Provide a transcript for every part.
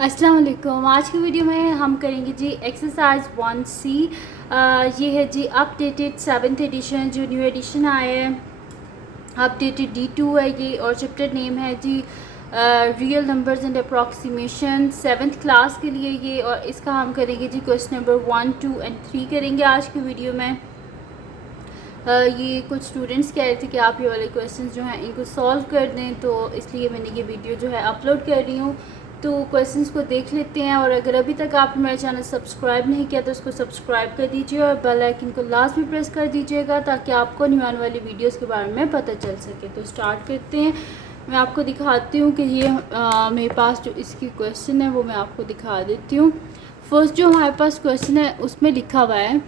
अस्सलाम वालेकुम। आज की वीडियो में हम करेंगे जी एक्सरसाइज 1C। ये है जी अपडेटेड 7th एडिशन, जो न्यू एडिशन आया है। अपडेटेड D2 है ये, और चैप्टर नेम है जी real numbers and approximation, 7th class के लिए ये। और इसका हम करेंगे जी क्वेश्चन नंबर 1, 2 एंड 3 करेंगे आज की वीडियो में। ये कुछ स्टूडेंट्स कह रहे थे कि आप ये वाले क्वेश्चंस जो हैं इनको सॉल्व कर दें, तो इसलिए मैंने ये वीडियो जो है अपलोड कर रही हूँ। तो क्वेश्चंस को देख लेते हैं, और अगर अभी तक आपने मेरा चैनल सब्सक्राइब नहीं किया तो उसको सब्सक्राइब कर दीजिए और बेल आइकन को लाजमी प्रेस कर दीजिएगा ताकि आपको न्यू आने वाली वीडियोस के बारे में पता चल सके। तो स्टार्ट करते हैं। मैं आपको दिखाती हूँ कि ये मेरे पास जो इसकी क्वेश्चन है वो मैं आपको दिखा देती हूँ। फर्स्ट जो हमारे पास क्वेश्चन है उसमें लिखा हुआ है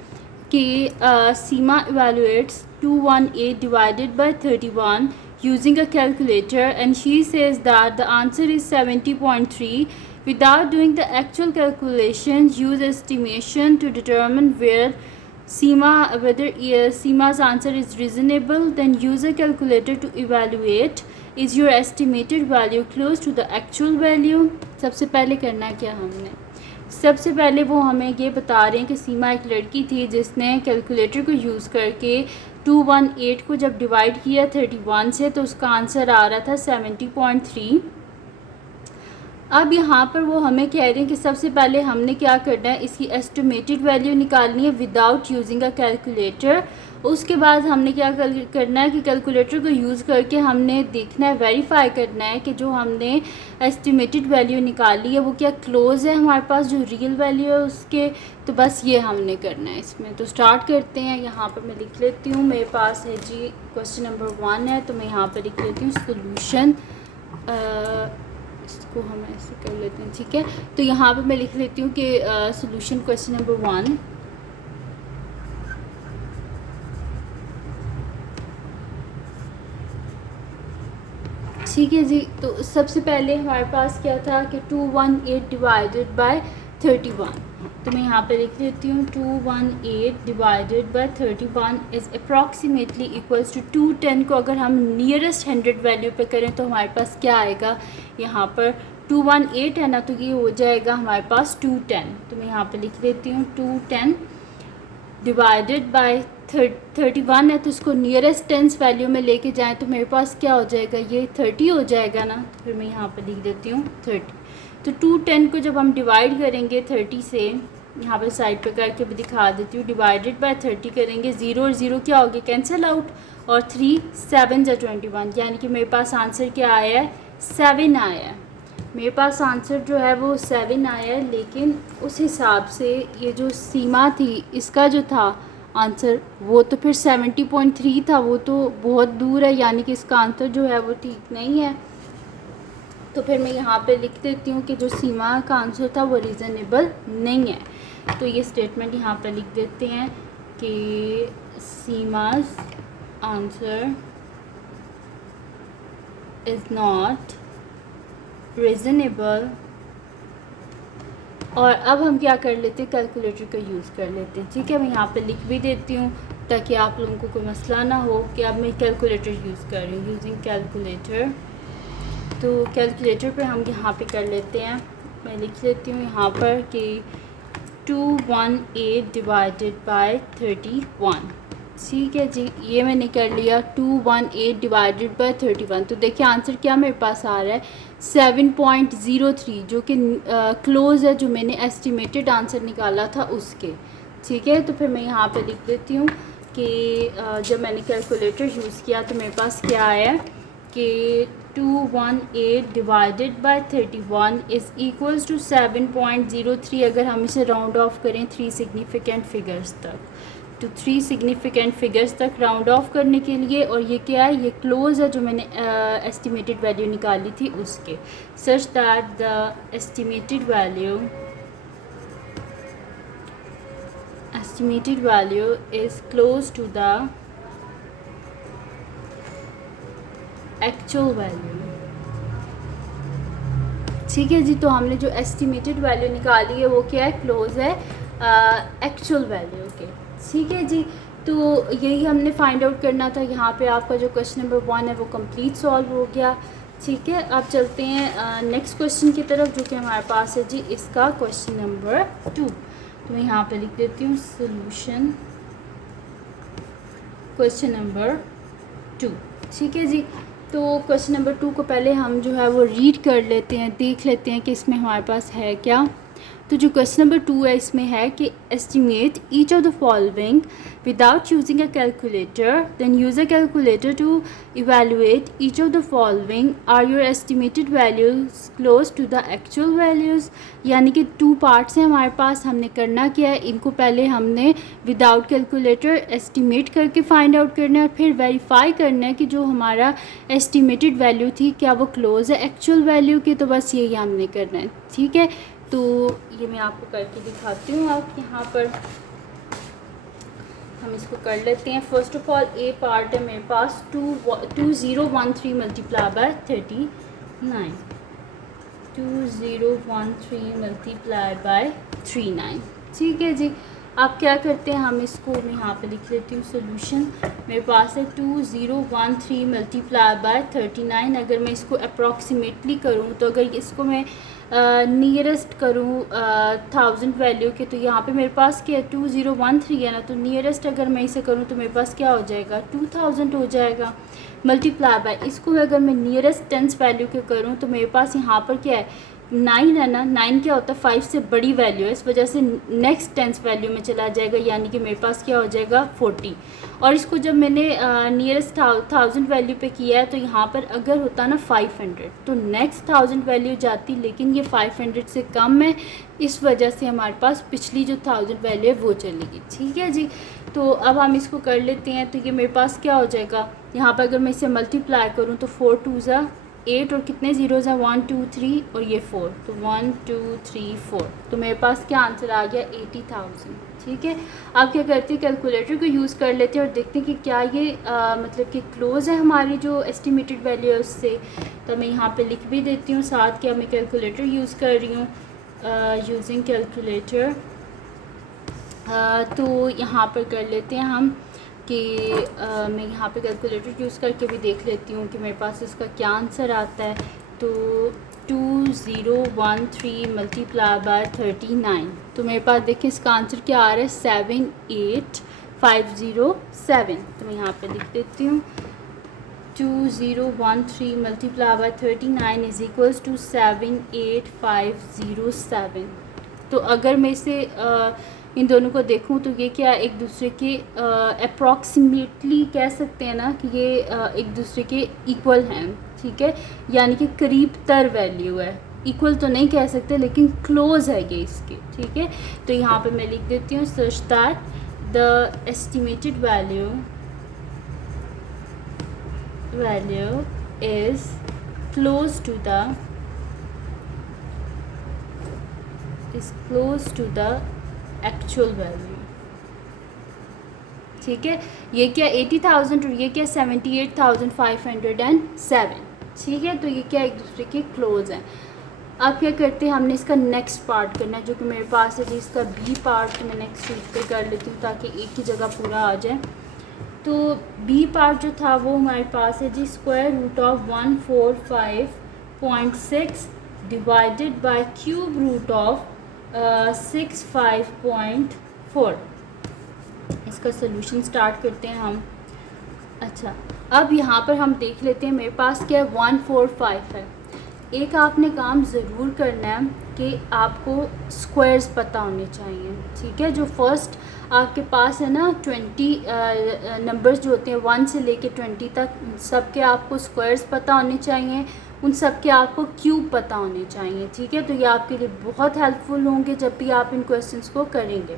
कि सीमा evaluates 218 divided by 31 using a calculator, and she says that the answer is 70.3. Without doing the actual calculations, use estimation to determine whether Seema's answer is reasonable. Then use a calculator to evaluate, is your estimated value close to the actual value. सबसे पहले करना क्या हमने, सबसे पहले वो हमें ये बता रहे हैं कि सीमा एक लड़की थी जिसने कैलकुलेटर को यूज़ करके 218 को जब डिवाइड किया 31 से तो उसका आंसर आ रहा था 70.3। अब यहाँ पर वो हमें कह रहे हैं कि सबसे पहले हमने क्या करना है, इसकी एस्टिमेटेड वैल्यू निकालनी है विदाउट यूजिंग अ कैलकुलेटर। उसके बाद हमने क्या करना है कि कैलकुलेटर को यूज़ करके हमने देखना है, वेरीफाई करना है कि जो हमने एस्टिमेटेड वैल्यू निकाली है वो क्या क्लोज़ है हमारे पास जो रियल वैल्यू है उसके। तो बस ये हमने करना है इसमें। तो स्टार्ट करते हैं। यहाँ पर मैं लिख लेती हूँ, मेरे पास है जी क्वेश्चन नंबर 1 है, तो मैं यहाँ पर लिख लेती हूँ सोल्यूशन। इसको हम ऐसे कर लेते हैं, ठीक है। तो यहाँ पर मैं लिख लेती हूँ कि सोल्यूशन क्वेश्चन नंबर 1। ठीक है जी। तो सबसे पहले हमारे पास क्या था कि 218 डिवाइडेड बाय 31। तो मैं यहाँ पे लिख लेती हूँ 218 divided by 31 is approximately equals to 210 को अगर हम नियरेस्ट 100 वैल्यू पे करें तो हमारे पास क्या आएगा, यहाँ पर 218 है ना, तो ये हो जाएगा हमारे पास 210। तो मैं यहाँ पे लिख लेती हूँ 210 डिवाइडेड बाय 31 है, तो इसको नियरेस्ट टेंस वैल्यू में लेके जाएं तो मेरे पास क्या हो जाएगा, ये 30 हो जाएगा ना। तो फिर मैं यहाँ पर लिख देती हूँ 30। तो 210 को जब हम डिवाइड करेंगे 30 से, यहाँ पर साइड पे करके भी दिखा देती हूँ, डिवाइडेड बाय 30 करेंगे, 0 और 0 क्या हो गया, कैंसिल आउट, और 3 7 या 21, यानी कि मेरे पास आंसर क्या आया है, 7 आया है। मेरे पास आंसर जो है वो 7 आया है। लेकिन उस हिसाब से ये जो सीमा थी इसका जो था आंसर वो तो फिर 70.3 था, वो तो बहुत दूर है, यानी कि इसका आंसर जो है वो ठीक नहीं है। तो फिर मैं यहाँ पे लिख देती हूँ कि जो सीमा का आंसर था वो रीज़नेबल नहीं है। तो ये स्टेटमेंट यहाँ पे लिख देते हैं कि Sima's answer is not reasonable. और अब हम क्या कर लेते हैं, कैलकुलेटर का यूज़ कर लेते हैं, ठीक है। मैं यहाँ पे लिख भी देती हूँ ताकि आप लोगों को कोई मसला ना हो कि अब मैं कैलकुलेटर यूज़ कर रही हूँ, यूजिंग कैलकुलेटर। तो कैलकुलेटर पे हम यहाँ पे कर लेते हैं। मैं लिख लेती हूँ यहाँ पर कि 218 डिवाइडेड बाय 31, ठीक है जी। ये मैंने कर लिया 218 डिवाइडेड बाय 31। तो देखिए आंसर क्या मेरे पास आ रहा है, 7.03, जो कि क्लोज़ है जो मैंने एस्टिमेटेड आंसर निकाला था उसके, ठीक है। तो फिर मैं यहाँ पे लिख देती हूँ कि जब मैंने कैलकुलेटर यूज़ किया तो मेरे पास क्या आया कि 218 divided by 31 is equals to 7.03। अगर हम इसे राउंड ऑफ करें 3 सिग्निफिकेंट फिगर्स तक, तो 3 सिग्निफिकेंट फिगर्स तक राउंड ऑफ करने के लिए, और ये क्या है, ये क्लोज़ है जो मैंने एस्टिमेटेड वैल्यू निकाली थी उसके, such that the estimated value is close to the actual value, ठीक है जी। तो हमने जो एस्टिमेटेड वैल्यू निकाली है वो क्या है, क्लोज है एक्चुअल वैल्यू के, ठीक है जी। तो यही हमने फाइंड आउट करना था। यहाँ पे आपका जो क्वेश्चन नंबर 1 है वो कंप्लीट सॉल्व हो गया, ठीक है, अब चलते हैं नेक्स्ट क्वेश्चन की तरफ, जो कि हमारे पास है जी इसका क्वेश्चन नंबर 2। तो मैं यहाँ पे लिख देती हूँ सोल्यूशन क्वेश्चन नंबर 2। ठीक है जी, तो क्वेश्चन नंबर 2 को पहले हम जो है वो रीड कर लेते हैं, देख लेते हैं कि इसमें हमारे पास है क्या। तो जो क्वेश्चन नंबर 2 है इसमें है कि estimate each of the following without using a calculator, then use a calculator to evaluate each of the following, are your estimated values close to the actual values. यानी कि 2 पार्ट्स हैं हमारे पास, हमने करना क्या है, इनको पहले हमने विदाउट कैलकुलेटर एस्टिमेट करके फाइंड आउट करना है और फिर वेरीफाई करना है कि जो हमारा एस्टिमेटेड वैल्यू थी क्या वो क्लोज़ है एक्चुअल वैल्यू की। तो बस यही हमने करना है। ठीक है, तो ये मैं आपको करके दिखाती हूँ। आप यहाँ पर हम इसको कर लेते हैं। First of all A part है मेरे पास 2013 मल्टीप्लाई बाय 39, 2013 मल्टीप्लाई बाय 39। ठीक है जी, आप क्या करते हैं, हम इसको मैं यहाँ पे लिख लेती हूँ सोल्यूशन। मेरे पास है 2013 मल्टीप्लाई बाय 39। अगर मैं इसको अप्रॉक्सीमेटली करूँ, तो अगर इसको मैं नियरेस्ट करूँ 1000 वैल्यू के, तो यहाँ पे मेरे पास क्या है 2013 है ना, तो नियरेस्ट अगर मैं इसे करूँ तो मेरे पास क्या हो जाएगा 2000 हो जाएगा मल्टीप्लाई बाय। इसको अगर मैं नियरेस्ट टेंस वैल्यू के करूँ तो मेरे पास यहाँ पर क्या है 9 है ना। 9 क्या होता है 5 से बड़ी वैल्यू है, इस वजह से नेक्स्ट टेंस वैल्यू में चला जाएगा, यानी कि मेरे पास क्या हो जाएगा 40। और इसको जब मैंने नियरेस्ट 1000 वैल्यू पे किया है, तो यहाँ पर अगर होता ना 500 तो नेक्स्ट 1000 वैल्यू जाती, लेकिन ये 500 से कम है, इस वजह से हमारे पास पिछली जो 1000 वैल्यू है वो चलेगी। ठीक है जी, तो अब हम इसको कर लेते हैं। तो ये मेरे पास क्या हो जाएगा, यहाँ पर अगर मैं इसे मल्टीप्लाई करूँ तो 4 2 ज़ा 8 और कितने ज़ीरोज़ हैं 1 2 3 और ये 4, तो 1 2 3 4, तो मेरे पास क्या आंसर आ गया 80,000। ठीक है, आप क्या करते हैं कैलकुलेटर को यूज़ कर लेते हैं और देखते हैं कि क्या ये मतलब कि क्लोज़ है हमारी जो एस्टिमेटेड वैल्यू है उससे। तो मैं यहाँ पे लिख भी देती हूँ साथ, क्या मैं कैलकुलेटर यूज़ कर रही हूँ, यूजिंग कैलकुलेटर। तो यहाँ पर कर लेते हैं हम कि मैं यहाँ पे कैलकुलेटर यूज़ करके भी देख लेती हूँ कि मेरे पास इसका क्या आंसर आता है। तो 2013 मल्टीप्लाई बाय 39, तो मेरे पास देखिए इसका आंसर क्या आ रहा है 78507। तो मैं यहाँ पे लिख देती हूँ 2013 multiply by 39 is equals to 78507। तो अगर मैं इसे इन दोनों को देखूं तो ये क्या एक दूसरे के अप्रॉक्सीमेटली कह सकते हैं ना कि ये एक दूसरे के इक्वल हैं। ठीक है, यानी कि करीब तर वैल्यू है, इक्वल तो नहीं कह सकते लेकिन क्लोज है ये इसके। ठीक है, तो यहाँ पे मैं लिख देती हूँ such that the estimated value is close to the actual value. ठीक है, ये क्या 80,000 और ये क्या 78,507। ठीक है, तो ये क्या एक दूसरे के क्लोज हैं। अब क्या करते हैं, हमने इसका नेक्स्ट पार्ट करना है, जो कि मेरे पास है जी इसका बी पार्ट। मैं नेक्स्ट शीट पे कर लेती हूँ ताकि एक ही जगह पूरा आ जाए। तो बी पार्ट जो था वो हमारे पास है जी square root of 145.6 divided by cube root of 65.4। इसका सोल्यूशन स्टार्ट करते हैं हम। अच्छा, अब यहाँ पर हम देख लेते हैं मेरे पास क्या है 145 है। एक आपने काम ज़रूर करना है कि आपको स्क्वायर्स पता होने चाहिए। ठीक है, जो फर्स्ट आपके पास है ना 20 नंबर्स जो होते हैं 1 से लेके 20 तक, सब के आपको स्क्वायर्स पता होने चाहिए, उन सब के आपको क्यूब पता होने चाहिए। ठीक है, तो ये आपके लिए बहुत हेल्पफुल होंगे जब भी आप इन क्वेश्चंस को करेंगे।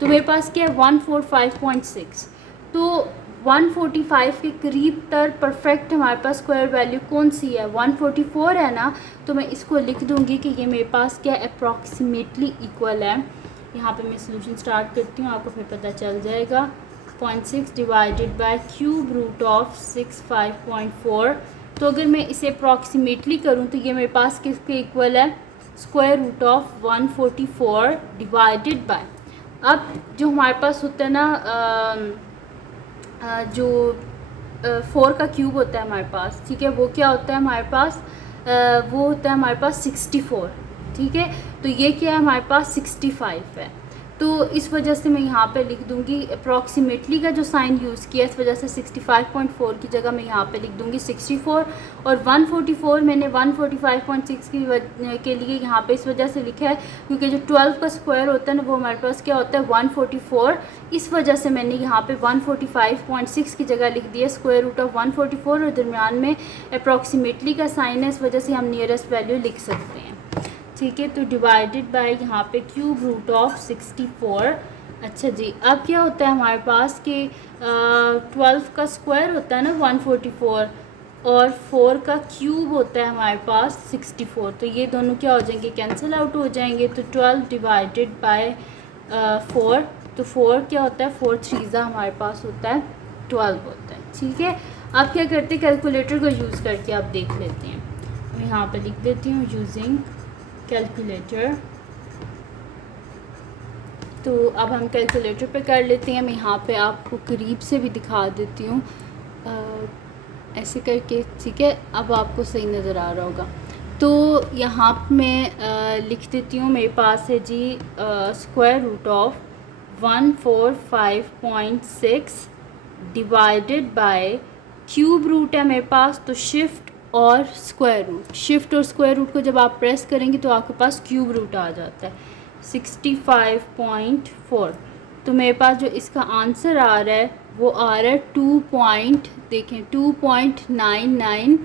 तो मेरे पास क्या है 145.6, तो 145 के करीब तर परफेक्ट हमारे पास स्क्वायर वैल्यू कौन सी है 144 है ना। तो मैं इसको लिख दूंगी कि ये मेरे पास क्या अप्रॉक्सीमेटली इक्वल है। यहाँ पे मैं सोल्यूशन स्टार्ट करती हूँ, आपको फिर पता चल जाएगा। 0.6 divided by cube root of 65.4। तो अगर मैं इसे अप्रॉक्सीमेटली करूँ तो ये मेरे पास किसके इक्वल है square root of 144 divided by, अब जो हमारे पास होता है ना जो 4 का क्यूब होता है हमारे पास, ठीक है, वो क्या होता है हमारे पास, वो होता है हमारे पास 64, ठीक है। तो ये क्या है हमारे पास 65 है, तो इस वजह से मैं यहाँ पे लिख दूँगी अप्रॉक्सीमेटली का जो साइन यूज़ किया, इस वजह से 65.4 की जगह मैं यहाँ पे लिख दूँगी 64, और 144 मैंने 145.6 के लिए यहाँ पे इस वजह से लिखा है क्योंकि जो 12 का स्क्वायर होता है ना वो हमारे पास क्या होता है 144, इस वजह से मैंने यहाँ पे 145.6 की जगह लिख दिया स्क्वायर रूट ऑफ 144, और दरमियान में अप्रॉक्सीमेटली का साइन है, इस वजह से हम नियरेस्ट वैल्यू लिख सकते हैं, ठीक है। तो डिवाइडेड बाय यहाँ पे क्यूब रूट ऑफ 64। अच्छा जी, अब क्या होता है हमारे पास कि 12 का स्क्वायर होता है ना 144, और 4 का क्यूब होता है हमारे पास 64, तो ये दोनों क्या हो जाएंगे, कैंसिल आउट हो जाएंगे। तो 12 डिवाइडेड बाय 4, तो 4 क्या होता है, 4 थ्रीज़ा हमारे पास होता है 12 होता है, ठीक है। अब क्या करते हैं, कैलकुलेटर को यूज़ करके आप देख लेते हैं, मैं यहाँ पे लिख देती हूँ यूजिंग कैलकुलेटर। तो अब हम कैलकुलेटर पे कर लेते हैं, मैं यहाँ पे आपको करीब से भी दिखा देती हूँ ऐसे करके, ठीक है, अब आपको सही नज़र आ रहा होगा। तो यहाँ मैं लिख देती हूँ, मेरे पास है जी square root of 145.6 divided by cube root है मेरे पास, तो शिफ्ट और स्क्वायर रूट, शिफ्ट और स्क्वायर रूट को जब आप प्रेस करेंगे तो आपके पास क्यूब रूट आ जाता है 65.4। तो मेरे पास जो इसका आंसर आ रहा है वो आ रहा है 2.99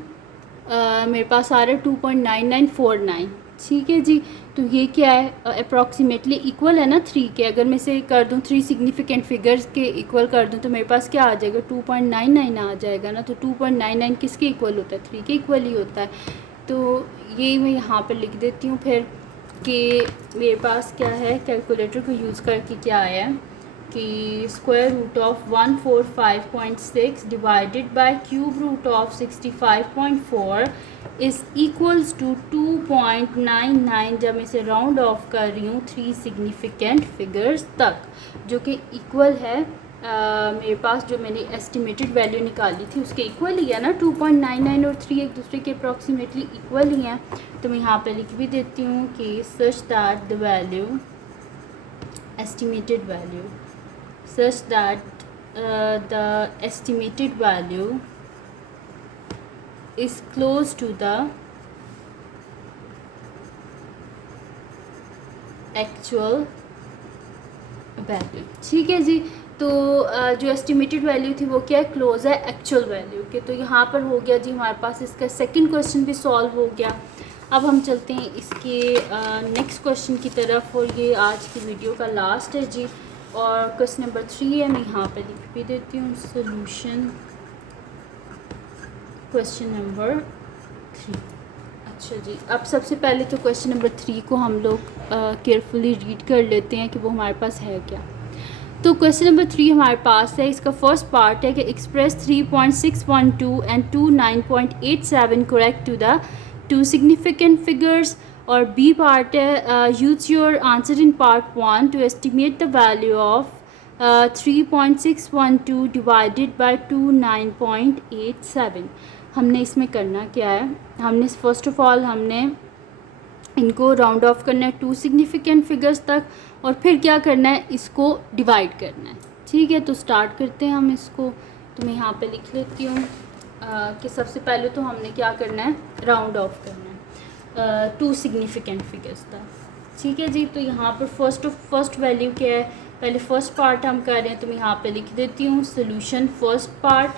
मेरे पास आ रहा है 2.9949, ठीक है जी। तो ये क्या है, अप्रॉक्सीमेटली इक्वल है ना 3 के, अगर मैं इसे कर दूँ 3 सिग्निफिकेंट फिगर्स के इक्वल कर दूँ तो मेरे पास क्या आ जाएगा 2.99 आ जाएगा ना। तो 2.99 किसके इक्वल होता है, 3 के इक्वल ही होता है। तो ये मैं यहाँ पर लिख देती हूँ फिर कि मेरे पास क्या है, कैलकुलेटर को यूज़ करके क्या आया है कि square root of 145.6 divided by cube root of 65.4 is equals to 2.99, जब मैं इसे राउंड ऑफ कर रही हूँ 3 सिग्निफिकेंट फिगर्स तक, जो कि इक्वल है मेरे पास जो मैंने एस्टिमेटेड वैल्यू निकाली थी उसके इक्वल ही है ना, 2.99 और 3 एक दूसरे के अप्रॉक्सीमेटली इक्वल ही हैं। तो मैं यहाँ पे लिख भी देती हूँ कि सच that the value estimated value such that the estimated value is close to the actual value, ठीक है जी। तो जो एस्टिमेटेड वैल्यू थी वो क्या है, क्लोज है एक्चुअल वैल्यू के। तो यहाँ पर हो गया जी हमारे पास इसका सेकंड क्वेश्चन भी सॉल्व हो गया। अब हम चलते हैं इसके नेक्स्ट क्वेश्चन की तरफ, और ये आज की वीडियो का लास्ट है जी, और क्वेश्चन नंबर 3 है, मैं यहाँ पे लिख भी देती हूँ सॉल्यूशन क्वेश्चन नंबर 3। अच्छा जी, अब सबसे पहले तो क्वेश्चन नंबर 3 को हम लोग केयरफुली रीड कर लेते हैं कि वो हमारे पास है क्या। तो क्वेश्चन नंबर 3 हमारे पास है, इसका फर्स्ट पार्ट है कि express 3.612 and 29.87 correct to the 2 significant figures, और बी पार्ट है use your answer in part 1 to estimate the value of 3.612 divided by 29.87। हमने इसमें करना क्या है, हमने फर्स्ट ऑफ ऑल हमने इनको राउंड ऑफ करना है 2 सिग्निफिकेंट फिगर्स तक, और फिर क्या करना है, इसको डिवाइड करना है, ठीक है। तो स्टार्ट करते हैं हम इसको। तो मैं यहाँ पे लिख लेती हूँ कि सबसे पहले तो हमने क्या करना है, राउंड ऑफ करना है 2 सिग्निफिकेंट फिगर्स तक, ठीक है जी। तो यहाँ पर फर्स्ट वैल्यू क्या है, पहले फर्स्ट पार्ट हम कर रहे हैं, तो मैं यहाँ पे लिख देती हूँ सोल्यूशन फर्स्ट पार्ट।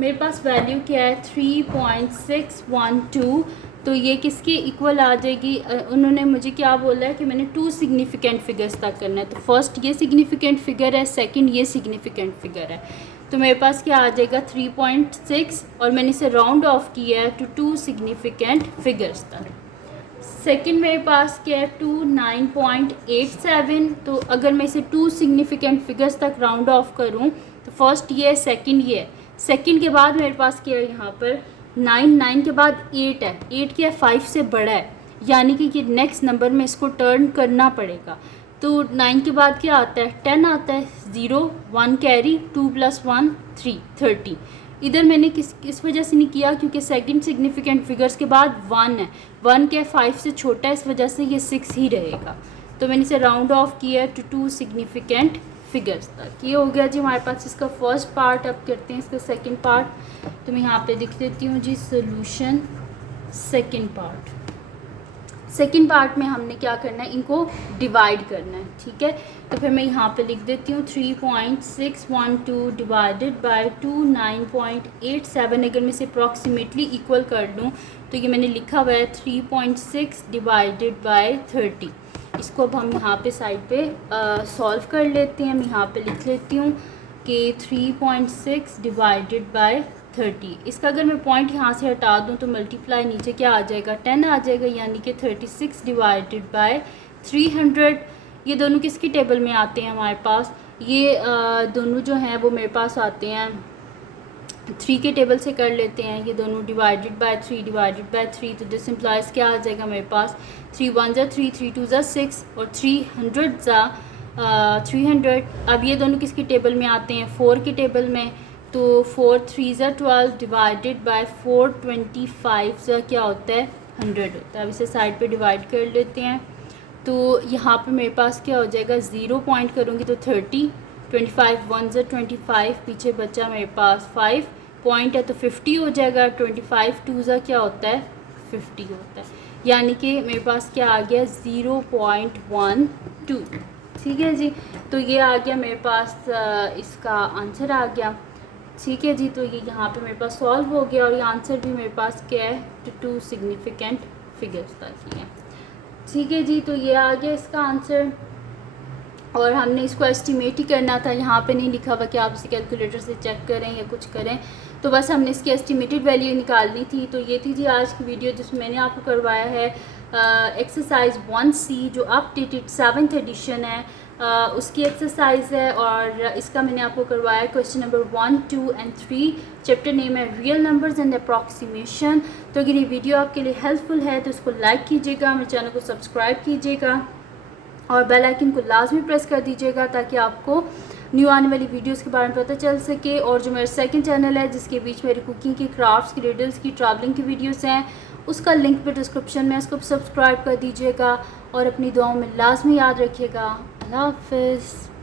मेरे पास वैल्यू क्या है 3.612, तो ये किसके इक्वल आ जाएगी, उन्होंने मुझे क्या बोला है कि मैंने 2 सिग्निफिकेंट फिगर्स तक करना है। तो फर्स्ट ये सिग्निफिकेंट फिगर है, सेकंड ये सिग्निफिकेंट फिगर है, तो मेरे पास क्या आ जाएगा 3.6, और मैंने इसे राउंड ऑफ किया है टू 2 सिग्निफिकेंट फिगर्स तक। सेकंड मेरे पास क्या है 29.87, तो अगर मैं इसे 2 सिग्निफिकेंट फिगर्स तक राउंड ऑफ करूं तो फर्स्ट ये है, सेकंड ये है, सेकंड के बाद मेरे पास क्या है यहाँ पर 9 के बाद 8 है, 8 क्या है 5 से बड़ा है, यानी कि ये नेक्स्ट नंबर में इसको टर्न करना पड़ेगा। तो 9 के बाद क्या आता है 10 आता है, 0 1 कैरी 2 + 1 3 30, इधर मैंने किस वजह से नहीं किया, क्योंकि सेकंड सिग्निफिकेंट फिगर्स के बाद 1 है, 1 क्या 5 से छोटा है, इस वजह से ये 6 ही रहेगा। तो मैंने इसे राउंड ऑफ किया टू 2 सिग्निफिकेंट फिगर्स तक। ये हो गया जी हमारे पास इसका फर्स्ट पार्ट। अब करते हैं इसका सेकंड पार्ट। तो मैं यहाँ पे लिख लेती हूँ जी solution second part. Second part में हमने क्या करना है, इनको डिवाइड करना है, ठीक है। तो फिर मैं यहाँ पे लिख देती हूँ 3.612 डिवाइडेड बाय 29.87। अगर मैं इसे अप्रॉक्सीमेटली इक्वल कर दूँ तो ये मैंने लिखा हुआ है 3.6 डिवाइडेड बाय 30। इसको अब हम यहाँ पे साइड पे सॉल्व कर लेते हैं। मैं यहाँ पे लिख लेती हूँ कि 3.6 डिवाइडेड बाय 30। इसका अगर मैं पॉइंट यहाँ से हटा दूँ तो मल्टीप्लाई नीचे क्या आ जाएगा, 10 आ जाएगा, यानी कि 36 डिवाइडेड बाय 300। ये दोनों किसकी टेबल में आते हैं हमारे पास, ये दोनों जो हैं वो मेरे पास आते हैं 3 के टेबल से कर लेते हैं। ये दोनों डिवाइडेड बाय 3 डिवाइडेड बाय 3, तो दिस इम्प्लाइज क्या आ जाएगा मेरे पास 3 1 ज़ा 3, 3 2 ज़ा 6 और 300 ज़ा 300। अब ये दोनों किसकी टेबल में आते हैं, 4 की टेबल में। तो 4 3 ज़ा 12 डिवाइडेड बाय 425 ज़ा क्या होता है 100 होता है। अब इसे साइड पे डिवाइड कर लेते हैं। तो यहाँ पे मेरे पास क्या हो जाएगा, 0 पॉइंट करूँगी तो 30, 25 1 ज़ा 25, पीछे बचा मेरे पास 5 पॉइंट है तो 50 हो जाएगा। 25 2 ज़ा क्या होता है 50 होता है, यानी कि मेरे पास क्या आ गया 0.12। ठीक है जी, तो ये आ गया मेरे पास इसका आंसर आ गया। ठीक है जी, तो ये यहाँ पे मेरे पास सॉल्व हो गया और ये आंसर भी मेरे पास क्या है 2 सिग्निफिकेंट फिगर्स तक ही है। ठीक है जी, तो ये आ गया इसका आंसर और हमने इसको एस्टिमेट ही करना था। यहाँ पे नहीं लिखा हुआ कि आप इसे कैलकुलेटर से चेक करें या कुछ करें, तो बस हमने इसकी एस्टिमेटेड वैल्यू निकालनी थी। तो ये थी जी आज की वीडियो जिसमें मैंने आपको करवाया है एक्सरसाइज 1C जो अपडेटेड 7th एडिशन है, उसकी एक्सरसाइज है। और इसका मैंने आपको करवाया question number 1 2 and 3। Chapter name है रियल नंबर्स एंड अप्रॉक्सीमेशन। तो अगर ये वीडियो आपके लिए हेल्पफुल है तो इसको लाइक कीजिएगा, मेरे चैनल को सब्सक्राइब कीजिएगा और बेल आइकन को लाजमी प्रेस कर दीजिएगा ताकि आपको न्यू आने वाली वीडियोस के बारे में पता चल सके। और जो मेरा सेकंड चैनल है जिसके बीच मेरी कुकिंग की, क्राफ्ट्स की, रिडल्स की, ट्रैवलिंग की वीडियोस हैं, उसका लिंक भी डिस्क्रिप्शन में, उसको सब्सक्राइब कर दीजिएगा और अपनी दुआओं में लाजमी याद रखिएगा। अल्लाह हाफ़िज़।